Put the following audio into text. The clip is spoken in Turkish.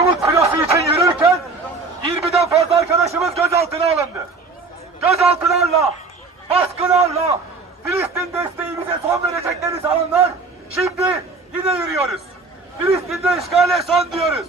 Sumut filosu için yürürken 20'den fazla arkadaşımız gözaltına alındı. Gözaltılarla, baskılarla Filistin desteğimize son verecekleri sananlar şimdi yine yürüyoruz. Filistin'de işgale son diyoruz.